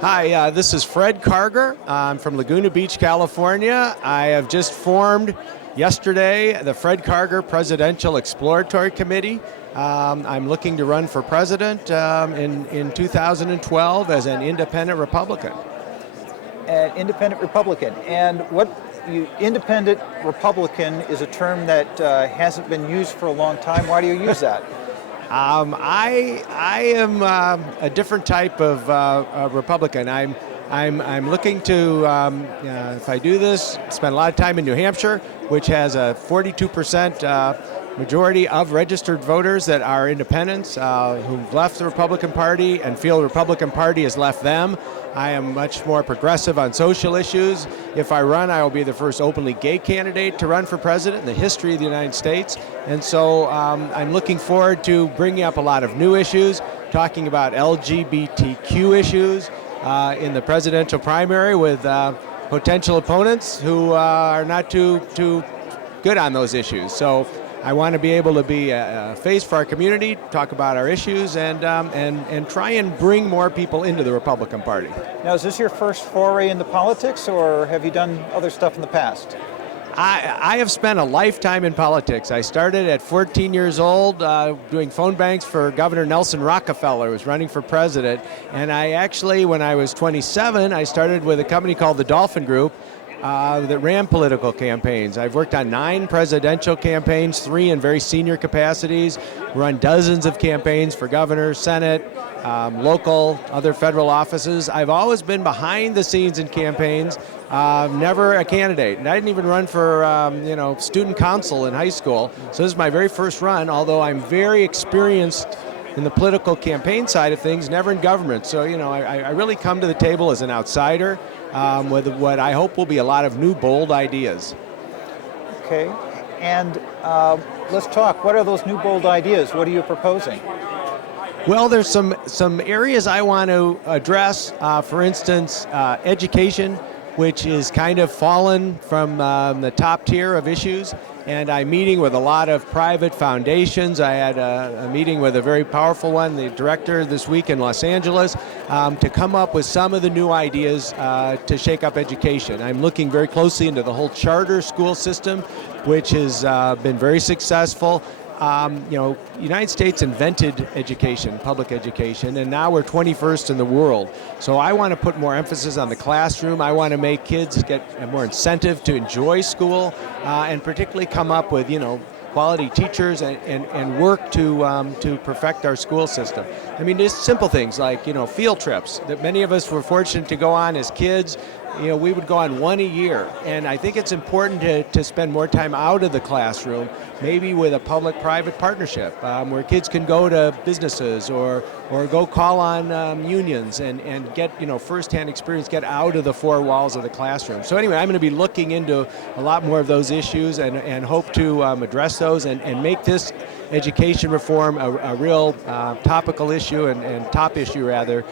Hi, this is Fred Karger. I'm from Laguna Beach, California. I have just formed yesterday the Fred Karger Presidential Exploratory Committee. I'm looking to run for president in 2012 as an independent Republican. An independent Republican. And independent Republican is a term that hasn't been used for a long time. Why do you use that? I am a different type of Republican. I'm looking to, if I do this, spend a lot of time in New Hampshire, which has a 42% majority of registered voters that are independents who've left the Republican Party and feel the Republican Party has left them. I am much more progressive on social issues. If I run, I will be the first openly gay candidate to run for president in the history of the United States. And so I'm looking forward to bringing up a lot of new issues, talking about LGBTQ issues in the presidential primary with potential opponents who are not too good on those issues. So I want to be able to be a face for our community, talk about our issues, and try and bring more people into the Republican Party. Now, is this your first foray into politics, or have you done other stuff in the past? I have spent a lifetime in politics. I started at 14 years old doing phone banks for Governor Nelson Rockefeller, who was running for president. And I actually, when I was 27, I started with a company called the Dolphin Group, that ran political campaigns. I've worked on 9 presidential campaigns, 3 in very senior capacities, run dozens of campaigns for governor, Senate, local, other federal offices. I've always been behind the scenes in campaigns, never a candidate. And I didn't even run for student council in high school. So this is my very first run, although I'm very experienced in the political campaign side of things, never in government. So, I really come to the table as an outsider with what I hope will be a lot of new, bold ideas. Okay, and let's talk. What are those new, bold ideas? What are you proposing? Well, there's some areas I want to address. For instance, education, which is kind of fallen from the top tier of issues. And I'm meeting with a lot of private foundations. I had a meeting with a very powerful one, the director this week in Los Angeles, to come up with some of the new ideas to shake up education. I'm looking very closely into the whole charter school system, which has been very successful. United States invented education, public education, and now we're 21st in the world. So I want to put more emphasis on the classroom. I want to make kids get more incentive to enjoy school, and particularly come up with, quality teachers and work to perfect our school system. I mean, just simple things like, field trips that many of us were fortunate to go on as kids. We would go on one a year, and I think it's important to spend more time out of the classroom, maybe with a public-private partnership, where kids can go to businesses or go call on unions and get first-hand experience, get out of the 4 walls of the classroom. So anyway, I'm going to be looking into a lot more of those issues and hope to address those and make this education reform a real topical issue and top issue, rather,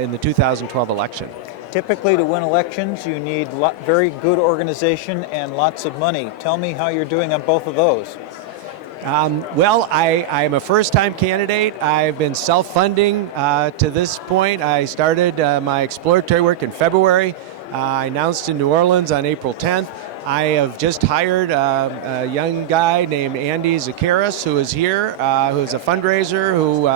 in the 2012 election. Typically, to win elections, you need very good organization and lots of money. Tell me how you're doing on both of those. Well, I am a first-time candidate. I've been self-funding to this point. I started my exploratory work in February. I announced in New Orleans on April 10th. I have just hired a young guy named Andy Zakaris, who is here, who is a fundraiser, who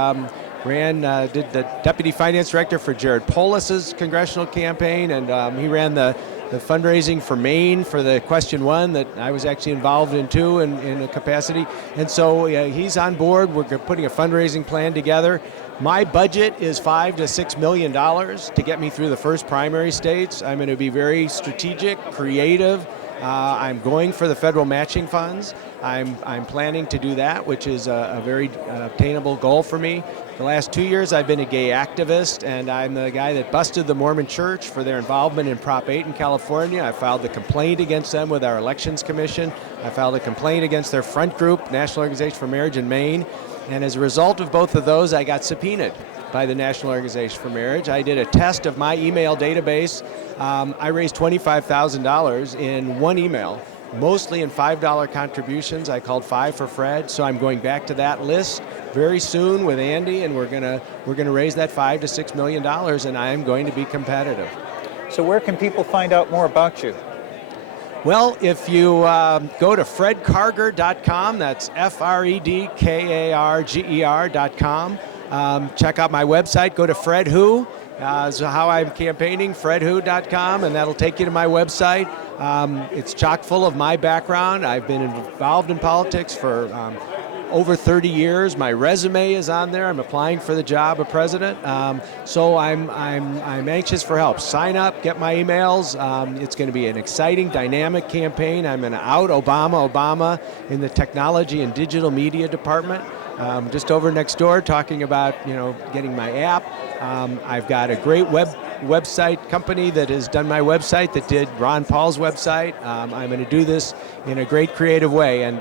did the deputy finance director for Jared Polis's congressional campaign, and he ran the fundraising for Maine for the Question 1 that I was actually involved in too in a capacity. And so he's on board. We're putting a fundraising plan together. My budget is $5 to $6 million to get me through the first primary states. I'm going to be very strategic, creative. I'm going for the federal matching funds. I'm planning to do that, which is a very obtainable goal for me. The last 2 years I've been a gay activist, and I'm the guy that busted the Mormon Church for their involvement in Prop 8 in California. I filed the complaint against them with our Elections Commission. I filed a complaint against their front group, National Organization for Marriage in Maine. And as a result of both of those, I got subpoenaed by the National Organization for Marriage. I did a test of my email database. I raised $25,000 in one email mostly in $5 contributions. I called 5 for Fred, so I'm going back to that list very soon with Andy, and we're gonna raise that $5 to $6 million, and I am going to be competitive. So where can people find out more about you? Well, if you go to fredkarger.com, that's FredKarger.com. Check out my website. Go to Fred Who. So how I'm campaigning, fredwho.com, and that'll take you to my website. It's chock full of my background. I've been involved in politics for over 30 years. My resume is on there. I'm applying for the job of president. So I'm anxious for help. Sign up, get my emails. It's going to be an exciting, dynamic campaign. I'm going to out Obama in the technology and digital media department. Just over next door, talking about getting my app. I've got a great website company that has done my website, that did Ron Paul's website. I'm going to do this in a great creative way. And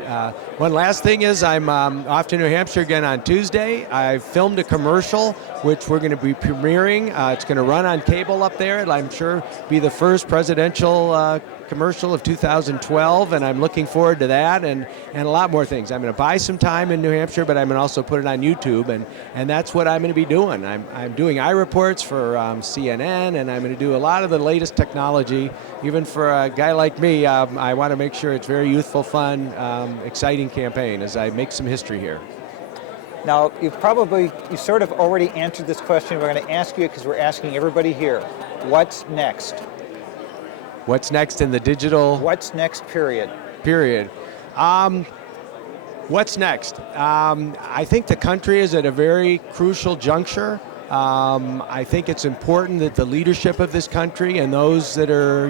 one last thing is I'm off to New Hampshire again on Tuesday. I've filmed a commercial which we're going to be premiering. It's going to run on cable up there. It'll, I'm sure, be the first presidential commercial of 2012, and I'm looking forward to that and a lot more things. I'm going to buy some time in New Hampshire, but I'm going to also put it on YouTube, and that's what I'm going to be doing. I'm doing iReports for CNN, and I'm going to do a lot of the latest technology. Even for a guy like me, I want to make sure it's very youthful, fun, exciting campaign as I make some history here. Now, you sort of already answered this question. We're going to ask you because we're asking everybody here. What's next? What's next in the digital? What's next, period? Period. What's next? I think the country is at a very crucial juncture. I think it's important that the leadership of this country and those that are,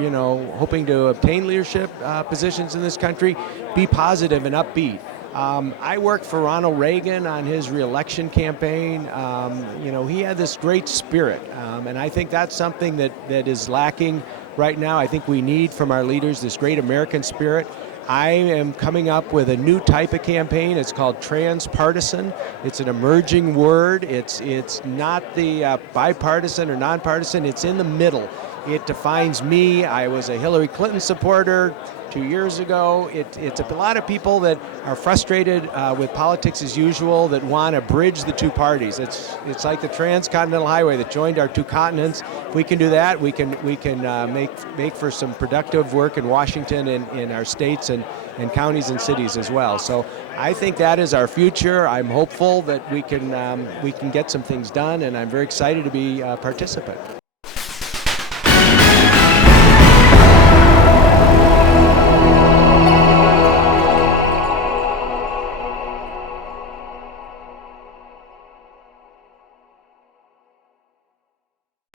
hoping to obtain leadership positions in this country be positive and upbeat. I worked for Ronald Reagan on his re-election campaign. He had this great spirit, and I think that's something that is lacking right now. I think we need from our leaders this great American spirit. I am coming up with a new type of campaign. It's called transpartisan. It's an emerging word. It's not the bipartisan or nonpartisan. It's in the middle. It defines me. I was a Hillary Clinton supporter 2 years ago. It's a lot of people that are frustrated with politics as usual, that want to bridge the two parties. It's like the transcontinental highway that joined our two continents. If we can do that, we can make for some productive work in Washington and in our states and counties and cities as well. So I think that is our future. I'm hopeful that we can get some things done, and I'm very excited to be a participant.